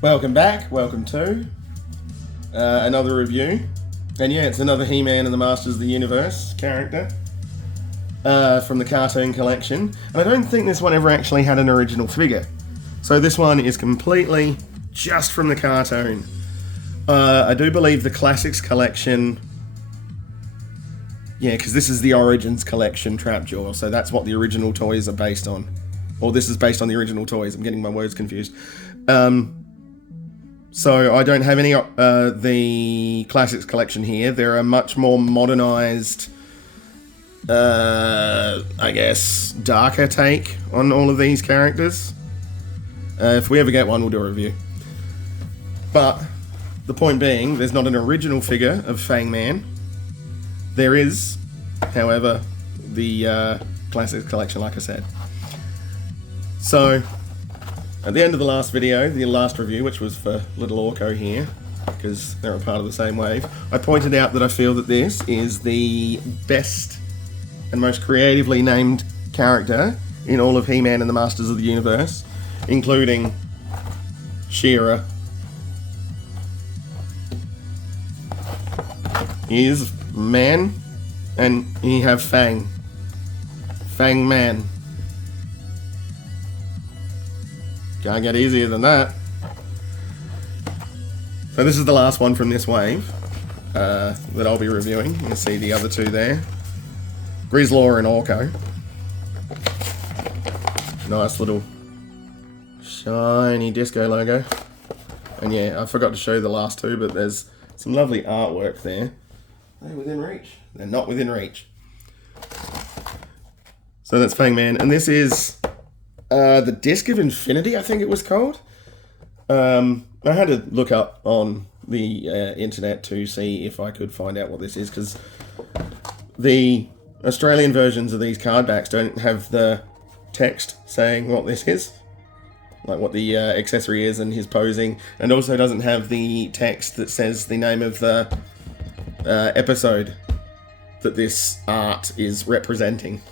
Welcome back, welcome to another review. And yeah, it's another He-Man and the Masters of the Universe character from the cartoon collection. And I don't think this one ever actually had an original figure. So this one is completely just from the cartoon. I do believe the Classics collection... Yeah, because this is the Origins collection Trapjaw, so that's what the original toys are based on. Or this is based on the original toys, I'm getting my words confused. So I don't have any the Classics collection here. They're a much more modernised, I guess, darker take on all of these characters. If we ever get one, we'll do a review. But the point being, there's not an original figure of Fang Man. There is, however, the Classics collection, like I said. So, at the end of the last video, the last review, which was for Little Orko here, because they're a part of the same wave, I pointed out that I feel that this is the best and most creatively named character in all of He-Man and the Masters of the Universe, including She-Ra. He is man, and he have Fang. Fang Man. Can't get easier than that. So this is the last one from this wave that I'll be reviewing. You can see the other two there. Grizzlaw and Orko. Nice little shiny disco logo. And yeah, I forgot to show the last two, but there's some lovely artwork there. Are they within reach? They're not within reach. So that's Fang Man. And this is the Disc of Infinity, I think it was called. I had to look up on the internet to see if I could find out what this is, because the Australian versions of these card backs don't have the text saying what this is. Like what the accessory is and his posing. And also doesn't have the text that says the name of the episode that this art is representing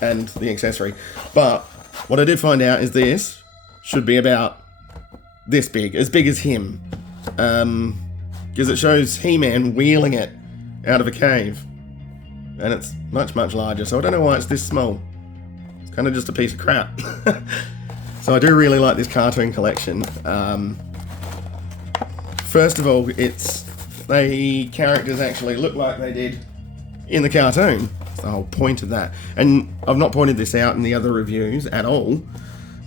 and the accessory. But what I did find out is this should be about this big as him, because it shows He-Man wheeling it out of a cave, and it's much larger, so I don't know why it's this small. It's kind of just a piece of crap. So I do really like this cartoon collection. First of all, the characters actually look like they did in the cartoon. That's the whole point of that. And I've not pointed this out in the other reviews at all,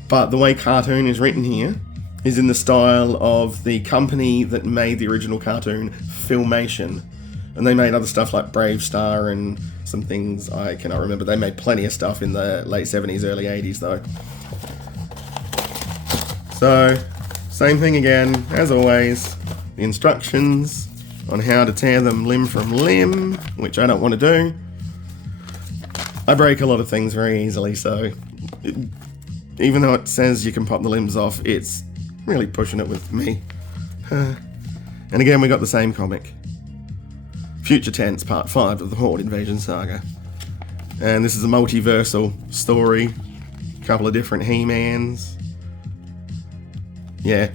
but the way cartoon is written here is in the style of the company that made the original cartoon, Filmation. And they made other stuff like Brave Star and some things I cannot remember. They made plenty of stuff in the late 70s, early 80s though. So, same thing again, as always, the instructions on how to tear them limb from limb, which I don't want to do. I break a lot of things very easily, so even though it says you can pop the limbs off, it's really pushing it with me. And again, we got the same comic. Future Tense, Part 5 of the Horde Invasion Saga. And this is a multiversal story. A couple of different He-Mans. Yeah.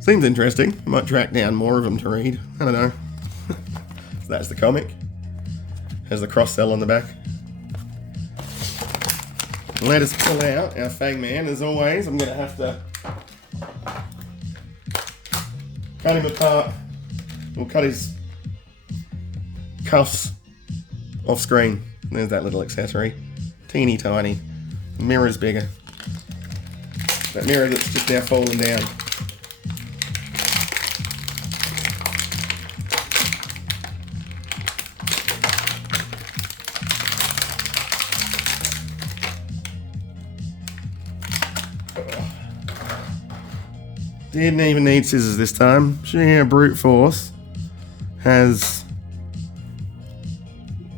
Seems interesting. I might track down more of them to read. I don't know. So that's the comic. Has the cross-cell on the back. Let us pull out our Fang Man. As always, I'm going to have to cut him apart. We'll cut his cuffs off screen. There's that little accessory. Teeny tiny. Mirror's bigger. That mirror that's just now falling down. Didn't even need scissors this time. Sheer brute force has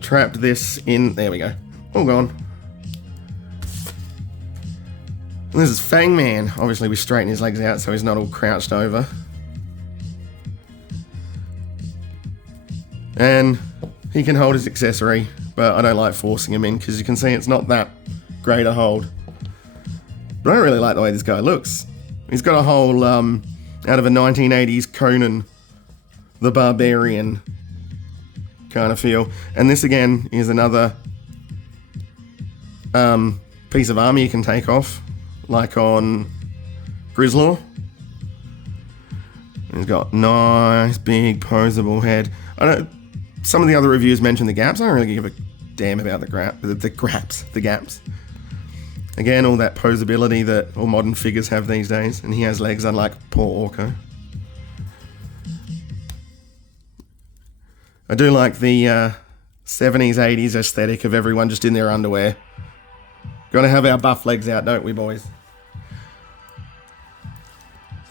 trapped this in. There we go. All gone. And this is Fang Man. Obviously we straighten his legs out so he's not all crouched over. And he can hold his accessory, but I don't like forcing him in because you can see it's not that great a hold. But I don't really like the way this guy looks. He's got a whole, out of a 1980s Conan the Barbarian kind of feel. And this again is another piece of armor you can take off, like on Grislaw. He's got nice big posable head. I don't. Some of the other reviews mentioned the gaps. I don't really give a damn about the gaps. Again, all that posability that all modern figures have these days, and he has legs, unlike poor Orko. I do like the 70s, 80s aesthetic of everyone just in their underwear. Gotta have our buff legs out, don't we, boys?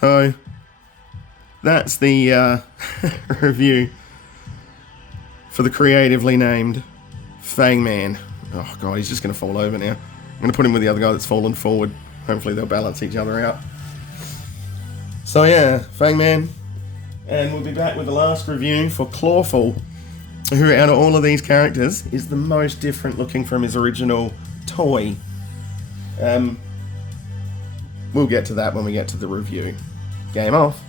So, that's the review for the creatively named Fang Man. Oh god, he's just gonna fall over now. I'm gonna put him with the other guy that's fallen forward. Hopefully they'll balance each other out. So yeah, Fang Man. And we'll be back with the last review for Clawful, who out of all of these characters is the most different looking from his original toy. We'll get to that when we get to the review. Game off.